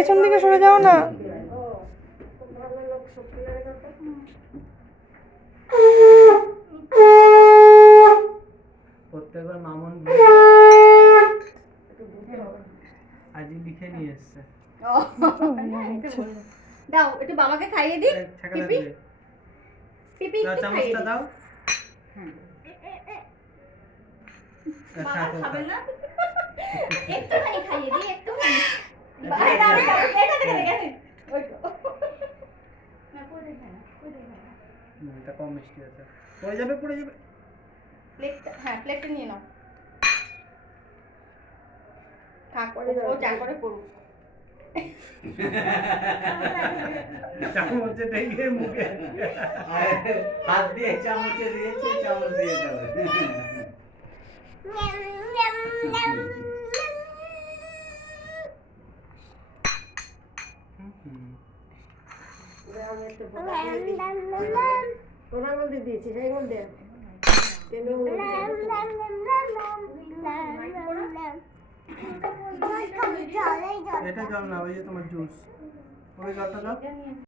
পেছন দিকে সরে যাও না। প্রত্যেকবার মামুন আজই লিখে নিয়ে এসছে। দাও একটু বাবাকে খাইয়ে দিই। পিপি পিপি চামচটা দাও। বাবা খাবে না, একটুখানি খাইয়ে দিই, একটুখানি। বাইরে দাও, এটা থেকে গেছে ওই তো। না পড়ে যায় না, পড়ে যায় না। এটা কম মিষ্টি আছে, পড়ে যাবে পড়ে যাবে। প্লেটটা, হ্যাঁ প্লেটটা নিয়ে নাও। থাক ও যা করে করুক। চামচে ঢেকে মুখে হাত দিয়ে চামচে দিয়েছে, চামচ দিয়ে দেবে। এটা জল না, ওই যে তোমার জুস, ওই জলটা দাও।